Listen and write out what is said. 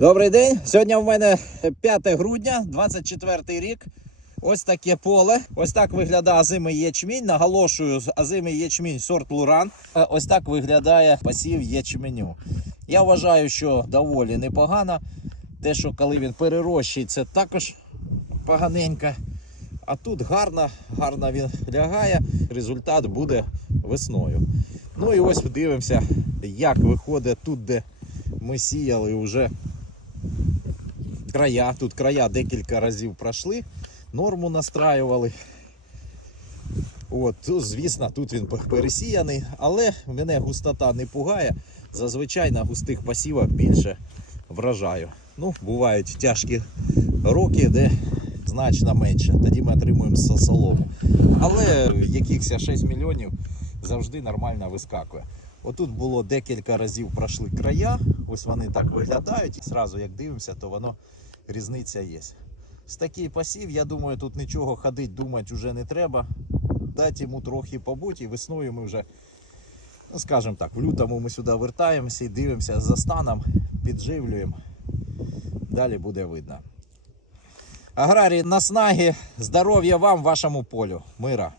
Добрий день. Сьогодні в мене 5 грудня, 24 рік. Ось таке поле. Ось так виглядає озимий ячмінь. Наголошую, озимий ячмінь сорт Луран. Е, Ось так виглядає посів ячменю. Я вважаю, що доволі непогано. Те, що коли він перерощується, також поганенько. А тут гарно, гарно він лягає. Результат буде весною. Ну і ось дивимося, як виходить тут, де ми сіяли вже края. Тут края декілька разів пройшли, норму настраювали. От, ну, звісно, тут він пересіяний, але мене густота не пугає. Зазвичай на густих посівах більше врожаю. Ну, бувають тяжкі роки, де значно менше. Тоді ми отримуємо солому. Але якихось 6 мільйонів завжди нормально вискакує. Отут було декілька разів пройшли края, ось вони так виглядають. Зразу як дивимося, то воно різниця є. З такий посів, я думаю, тут нічого ходити, думати вже не треба. Дати йому трохи побути, і весною ми вже, ну скажімо так, в лютому ми сюди вертаємося і дивимося за станом, підживлюємо. Далі буде видно. Аграрії, наснаги, здоров'я вам, вашому полю, мира.